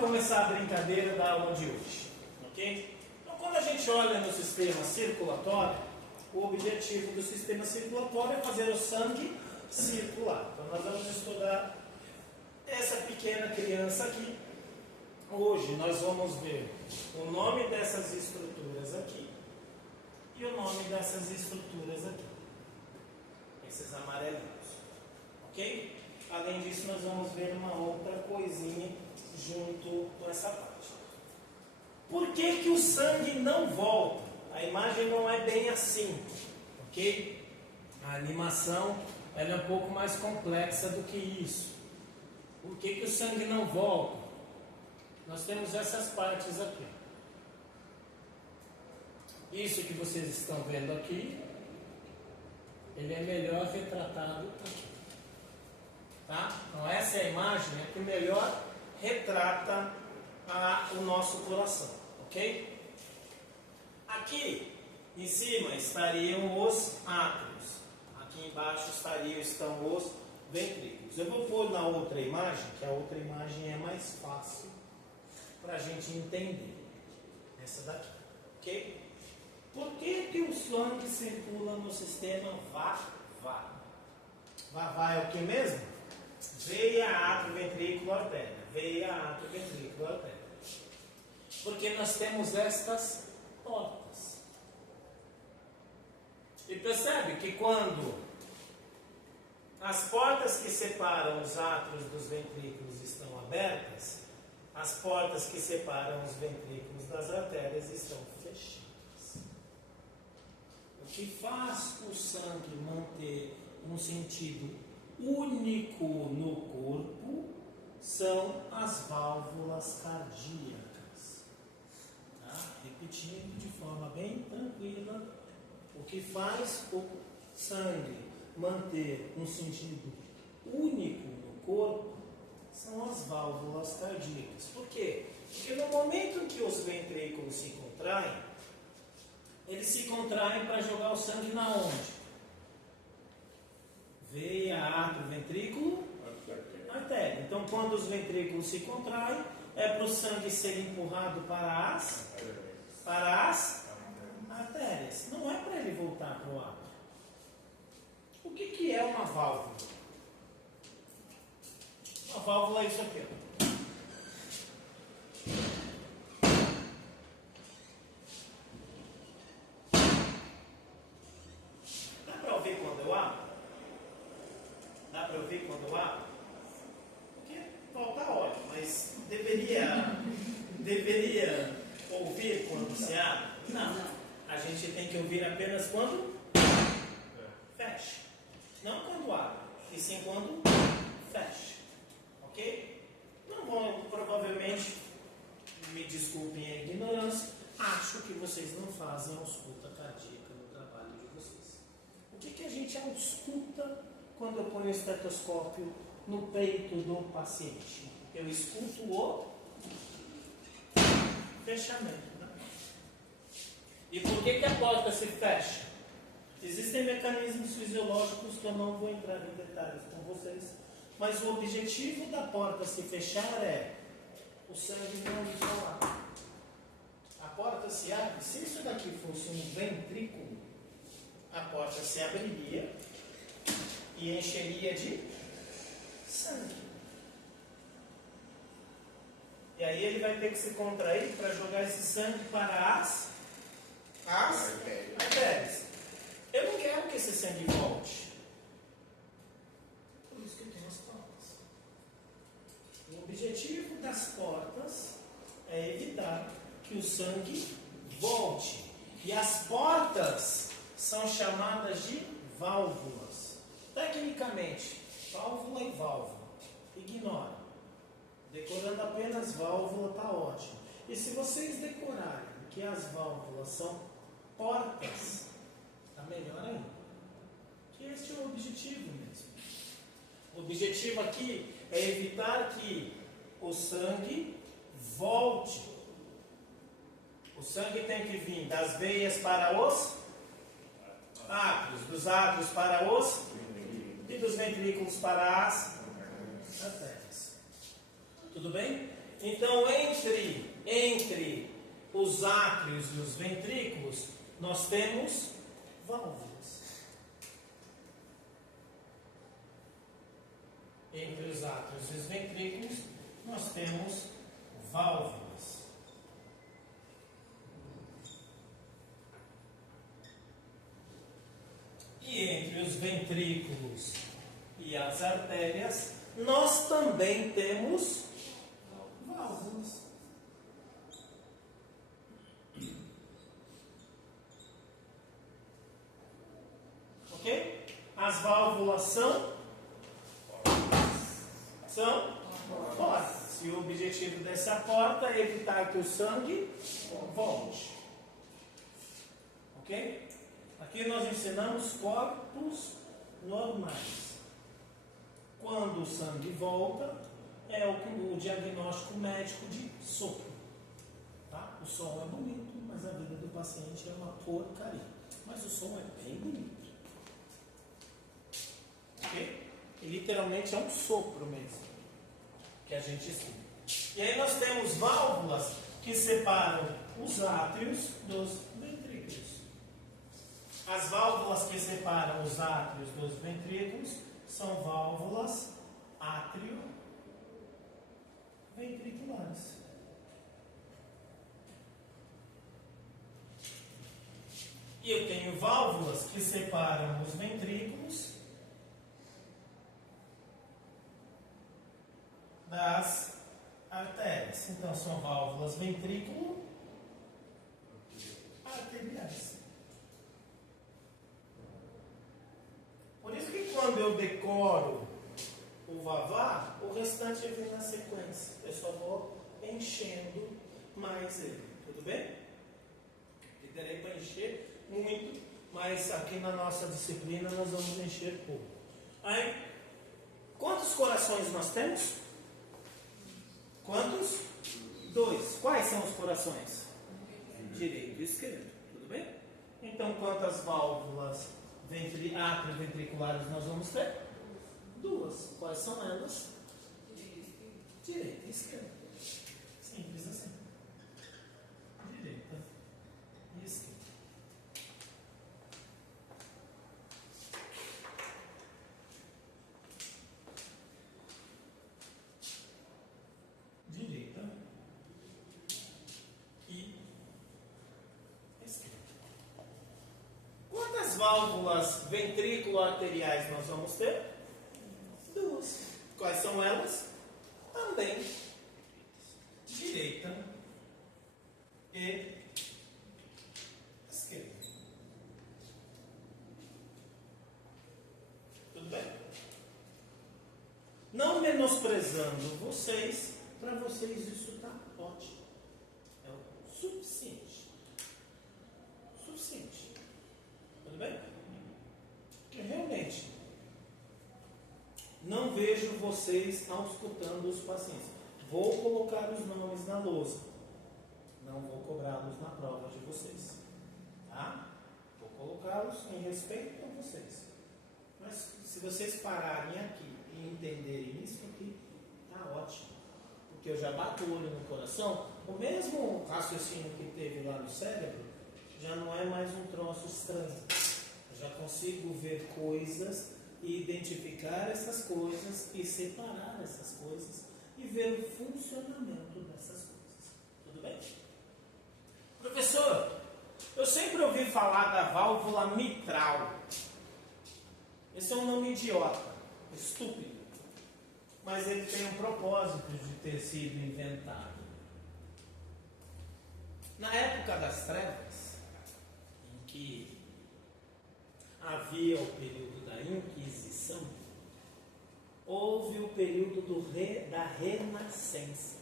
começar a brincadeira da aula de hoje, ok? Então, quando a gente olha no sistema circulatório, o objetivo do sistema circulatório é fazer o sangue circular. Então, nós vamos estudar essa pequena criança aqui. Hoje nós vamos ver o nome dessas estruturas aqui e o nome dessas estruturas aqui, esses amarelinhos, ok? Além disso, nós vamos ver uma outra coisinha junto com essa parte. Por que que o sangue não volta? A imagem não é bem assim, ok? A animação ela é um pouco mais complexa do que isso. Por que que o sangue não volta? Nós temos essas partes aqui. Isso que vocês estão vendo aqui, ele é melhor retratado aqui. Tá? Então essa é a imagem que melhor retrata o nosso coração, ok? Aqui em cima estariam os átomos, aqui embaixo estão os ventrículos. Eu vou pôr na outra imagem, que a outra imagem é mais fácil para a gente entender. Essa daqui, ok? Por que o sangue circula no sistema VA-VA? VA-VA é o que mesmo? Veia, átrio, ventrículo, artéria. Veia, átrio, ventrículo, artéria. Porque nós temos estas portas. E percebe que quando as portas que separam os átrios dos ventrículos estão abertas, as portas que separam os ventrículos das artérias estão fechadas. O que faz o sangue manter um sentido único no corpo são as válvulas cardíacas. Tá? Repetindo de forma bem tranquila, o que faz o sangue manter um sentido único no corpo são as válvulas cardíacas. Por quê? Porque no momento em que os ventrículos se contraem, eles se contraem para jogar o sangue na onde? Veia, átrio, ventrículo, artéria. Então, quando os ventrículos se contraem, é para o sangue ser empurrado para as artérias. Não é para ele voltar para o átrio. O que é uma válvula? Uma válvula é isso aqui, ó. Dá para ouvir quando eu abro? Dá para ouvir quando eu abro? Porque tá ótimo, mas deveria ouvir quando se abre? Não. A gente tem que ouvir apenas quando fecha. Não quando abre, e sim quando fecha. Ok? Não vão, provavelmente, me desculpem a ignorância, acho que vocês não fazem ausculta cardíaca no trabalho de vocês. O que a gente ausculta quando eu ponho o estetoscópio no peito do paciente? Eu escuto o fechamento. Né? E por que a porta se fecha? Existem mecanismos fisiológicos que eu não vou entrar em detalhes com vocês, mas o objetivo da porta se fechar é o sangue não ir para lá. A porta se abre, se isso daqui fosse um ventrículo, a porta se abriria e encheria de sangue. E aí ele vai ter que se contrair para jogar esse sangue para as artérias. Eu não quero que esse sangue volte. Por isso que eu tenho as portas. O objetivo das portas é evitar que o sangue volte. E as portas são chamadas de válvulas. Tecnicamente, válvula e válvula. Ignora. Decorando apenas válvula está ótimo. E se vocês decorarem que as válvulas são portas, está melhor ainda. Que este é o objetivo mesmo. O objetivo aqui é evitar que o sangue volte. O sangue tem que vir das veias para os átrios, dos átrios para os e dos ventrículos para as artérias. Tudo bem? Então, entre os átrios e os ventrículos, nós temos válvulas. Entre os átrios e os ventrículos, nós temos válvulas. E entre os ventrículos e as artérias, nós também temos válvulas. Ok? As válvulas são portas. E o objetivo dessa porta é evitar que o sangue volte. Ok? Aqui nós ensinamos corpos normais. Quando o sangue volta, é o diagnóstico médico de sopro. Tá? O som é bonito, mas a vida do paciente é uma porcaria. Mas o som é bem bonito. Ok? E literalmente é um sopro mesmo que a gente estuda. E aí nós temos válvulas que separam os átrios dos ventrículos. As válvulas que separam os átrios dos ventrículos são válvulas átrio-ventriculares. E eu tenho válvulas que separam os ventrículos das artérias. Então são válvulas ventrículo-arteriais. Por isso que quando eu decoro o vavá, o restante vem na sequência. Eu só vou enchendo mais ele. Tudo bem? Eu terei para encher muito, mas aqui na nossa disciplina nós vamos encher pouco. Aí, quantos corações nós temos? Quantos? 2. Quais são os corações? Direito e esquerdo. Tudo bem? Então, quantas válvulas átrio-ventriculares nós vamos ter? 2. Quais são elas? Direita e esquerda. Simples assim. Direita e esquerda. Direita e esquerda. Quantas válvulas ventrículo-arteriais nós vamos ter? 2. Quais são elas? Também direita e esquerda. Tudo bem? Não menosprezando vocês, para vocês isso está ótimo. É o suficiente. Suficiente. Tudo bem? Porque realmente não vejo vocês auscultando os pacientes. Vou colocar os nomes na lousa. Não vou cobrá-los na prova de vocês. Tá? Vou colocá-los em respeito a vocês. Mas se vocês pararem aqui e entenderem isso aqui, tá ótimo. Porque eu já bato o olho no coração, o mesmo raciocínio que teve lá no cérebro, já não é mais um troço estranho. Eu já consigo ver coisas e identificar essas coisas e separar essas coisas e ver o funcionamento dessas coisas. Tudo bem? Professor, eu sempre ouvi falar da válvula mitral. Esse é um nome idiota, estúpido, mas ele tem um propósito de ter sido inventado. Na época das trevas, em que havia o período da Inquisição, houve o período da Renascença.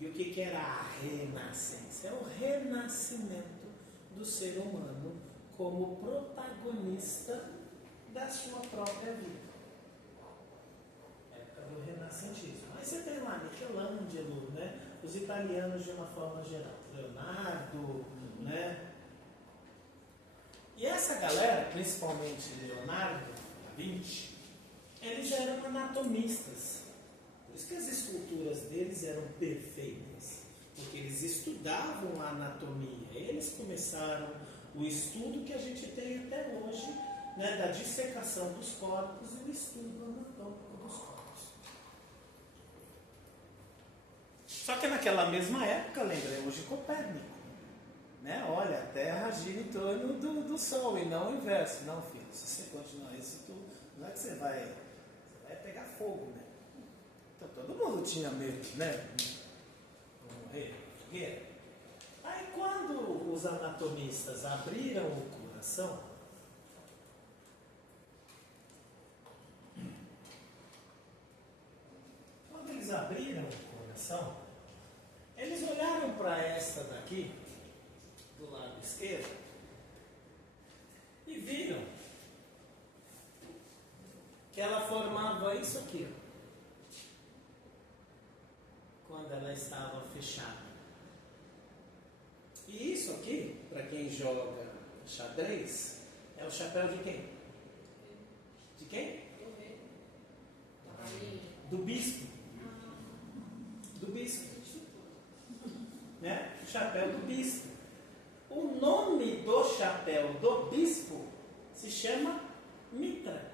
E o que era a Renascença? É o renascimento do ser humano como protagonista da sua própria vida. Época do renascentismo. Aí você tem lá Michelangelo, né? Os italianos de uma forma geral, Leonardo, né? E essa galera, principalmente Leonardo da Vinci, eles eram anatomistas. Por isso que as esculturas deles eram perfeitas, porque eles estudavam a anatomia. Eles começaram o estudo que a gente tem até hoje, né, da dissecação dos corpos e o estudo anatômico dos corpos. Só que naquela mesma época, lembremos de Copérnico. Né? Olha, a Terra gira em torno do Sol e não o inverso. Não, filho, se você continuar isso, não é que você vai pegar fogo, né? Então todo mundo tinha medo, né? Vou morrer, fogueira. Aí quando os anatomistas abriram o coração, quando eles abriram o coração, eles olharam para essa daqui, do lado esquerdo, e viram que ela formava isso aqui, ó, quando ela estava fechada. E isso aqui, para quem joga xadrez, é o chapéu de quem? De quem? Do bispo. Do bispo. Né? O chapéu do bispo. O nome do chapéu do bispo se chama mitra.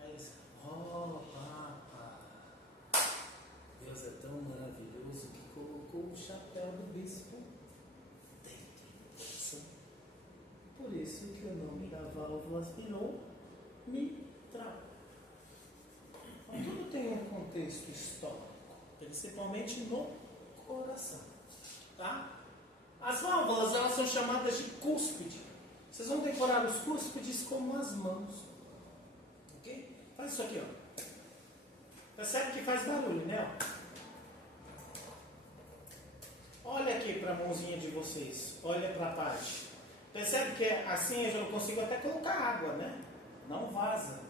Aí eles, Papa, Deus é tão maravilhoso que colocou o chapéu do bispo dentro do coração. Por isso que o nome da válvula virou mitral. Então, tudo tem um contexto histórico, principalmente no coração. Tá? As válvulas, elas são chamadas de cúspide. Vocês vão decorar os cúspides como as mãos. Ok? Faz isso aqui, ó. Percebe que faz barulho, né? Olha aqui para a mãozinha de vocês. Olha para a parte. Percebe que assim eu consigo até colocar água, né? Não vaza.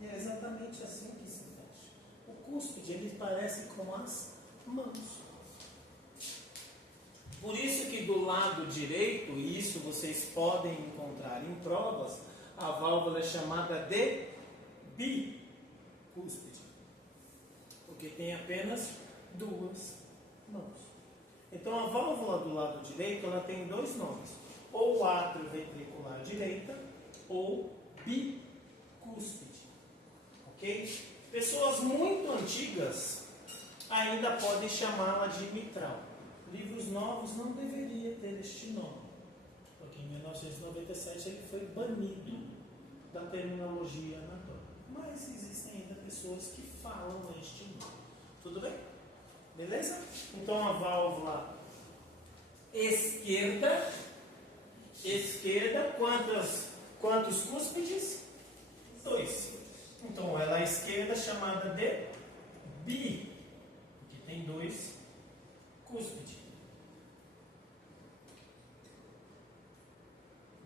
E é exatamente assim que se fecha. O cúspide, ele parece com as mãos. Por isso que do lado direito, e isso vocês podem encontrar em provas, a válvula é chamada de bicúspide, porque tem apenas duas mãos. Então a válvula do lado direito, ela tem dois nomes, ou atrioventricular direita, ou bicúspide. Ok? Pessoas muito antigas ainda podem chamá-la de mitral. Livros novos não deveria ter este nome, porque em 1997 ele foi banido da terminologia anatômica. Mas existem ainda pessoas que falam este nome. Tudo bem? Beleza? Então a válvula esquerda, quantos cúspides? 2. Então ela é esquerda chamada de bi, que tem 2 cúspides.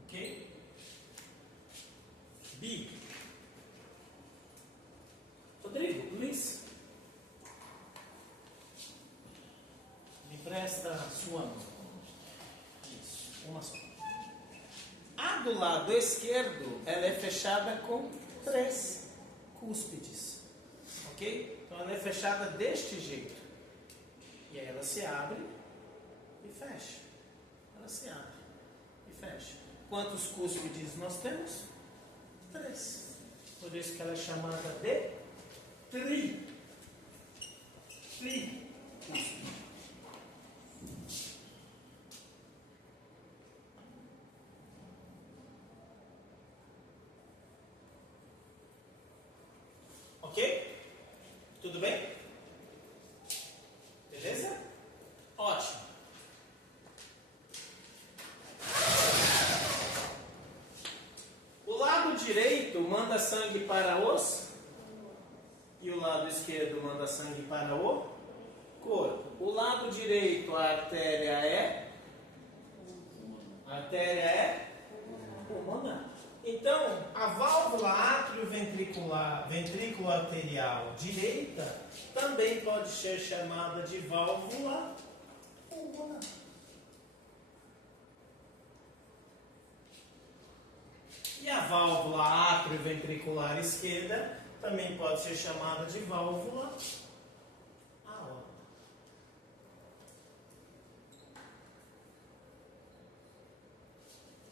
Ok? Bi. Rodrigo, Luiz, me empresta a sua mão. Isso, uma só. A do lado esquerdo, ela é fechada com 3 cúspides. Ok? Então ela é fechada deste jeito. E aí ela se abre e fecha. Ela se abre e fecha. Quantos cúspides nós temos? 3. Por isso que ela é chamada de tricúspide. Ok? Tudo bem? Beleza? Ótimo. O lado direito manda sangue para os e o lado esquerdo manda sangue para o corpo. O lado direito, a artéria é pulmonar. Então, a válvula atrioventricular, ventrículo arterial direita, também pode ser chamada de válvula pulmonar. E a válvula atrioventricular esquerda também pode ser chamada de válvula aorta.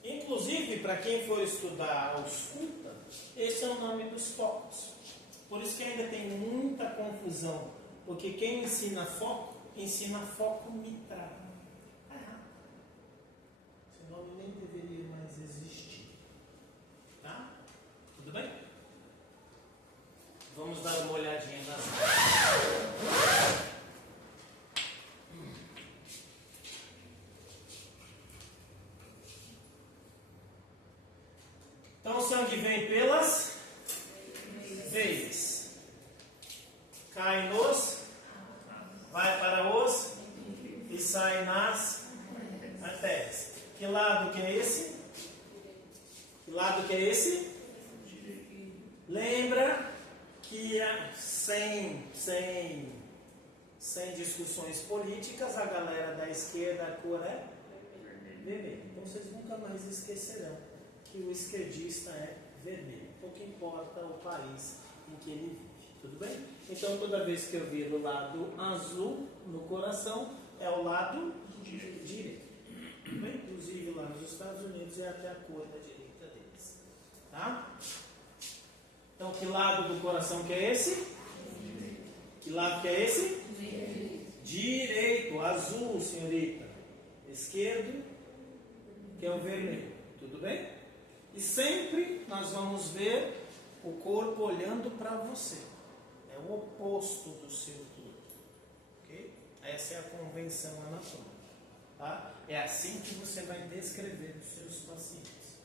Inclusive, para quem for estudar a ausculta, esse é o nome dos focos. Por isso que ainda tem muita confusão, porque quem ensina foco mitral. Tá errado. Esse nome nem deveria mais existir. Tá? Tudo bem? Vamos dar uma olhadinha nas. Então o sangue vem pelas veias, cai nos, vai para os e sai nas artérias. Que lado que é esse? Que lado que é esse? Lembra que sem discussões políticas, a galera da esquerda, a cor é vermelho. Então vocês nunca mais esquecerão que o esquerdista é vermelho. Pouco importa o país em que ele vive. Tudo bem? Então toda vez que eu vir o lado azul no coração, é o lado direito. Tudo bem? Inclusive lá nos Estados Unidos é até a cor da direita deles. Tá? Então que lado do coração que é esse? Que lado que é esse? Direito, azul, senhorita. Esquerdo, que é o vermelho. Tudo bem? E sempre nós vamos ver o corpo olhando para você. É o oposto do seu tudo. Ok? Essa é a convenção anatômica. Tá? É assim que você vai descrever os seus pacientes.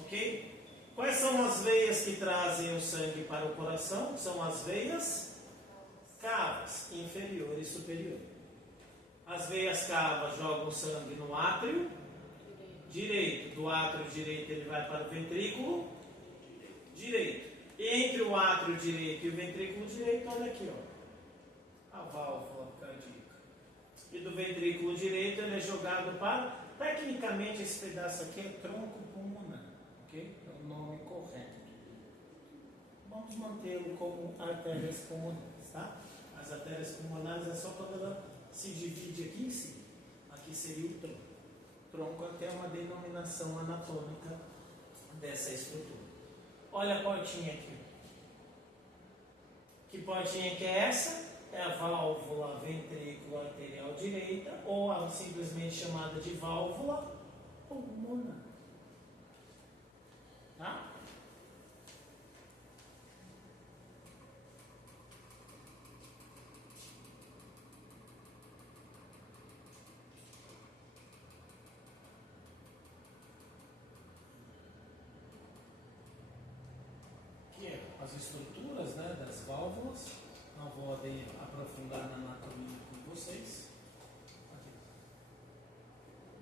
Ok? Quais são as veias que trazem o sangue para o coração? São as veias cavas, inferior e superior. As veias cavas jogam o sangue no átrio direito. Do átrio direito ele vai para o ventrículo direito. Entre o átrio direito e o ventrículo direito, olha aqui, ó, a válvula cardíaca. E do ventrículo direito ele é jogado para, tecnicamente esse pedaço aqui é tronco pulmonar, ok? É o nome correto. Vamos mantê-lo como artérias pulmonares, tá? As artérias pulmonares é só quando ela se divide aqui em cima. Aqui seria o tronco. Tronco até uma denominação anatômica dessa estrutura. Olha a portinha aqui. Que portinha que é essa? É a válvula ventrículo arterial direita, ou a simplesmente chamada de válvula pulmonar. Tá? As estruturas, né, das válvulas. Não vou aprofundar na anatomia com vocês. Aqui.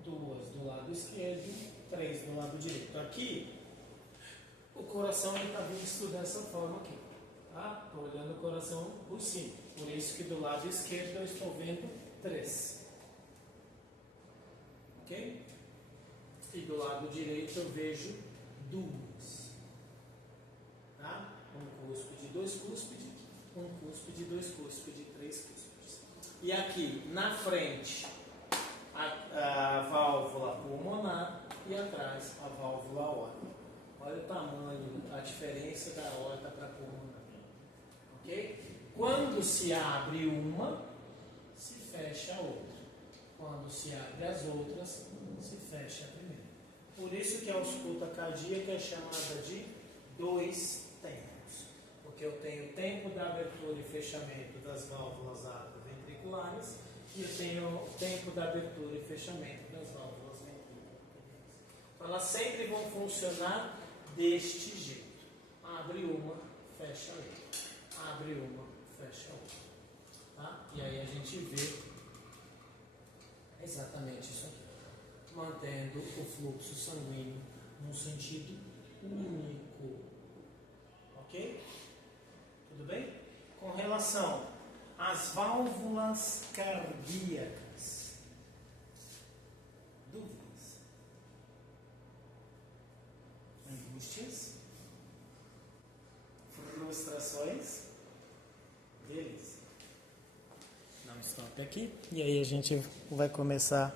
2 do lado esquerdo, 3 do lado direito. Aqui, o coração está visto dessa forma aqui. Tá? Estou olhando o coração por cima. Por isso que do lado esquerdo eu estou vendo 3. Ok? E do lado direito eu vejo 2. Tá? Um cúspide, 2 cúspides, um cúspide, 2 cúspides, 3 cúspides. E aqui na frente a válvula pulmonar e atrás a válvula aórtica. Olha o tamanho, a diferença da aorta para a pulmonar. Ok? Quando se abre uma, se fecha a outra. Quando se abre as outras, se fecha a primeira. Por isso que a ausculta cardíaca é chamada de 2 tempos. Porque eu tenho o tempo da abertura e fechamento das válvulas atrioventriculares e eu tenho o tempo da abertura e fechamento das válvulas ventriculares. Então, elas sempre vão funcionar deste jeito. Abre uma, fecha a outra. Abre uma, fecha a outra. Tá? E aí a gente vê exatamente isso aqui. Mantendo o fluxo sanguíneo num sentido único. Ok? Tudo bem? Com relação às válvulas cardíacas. Dúvidas? Angústias? Frustrações? aqui e aí a gente vai começar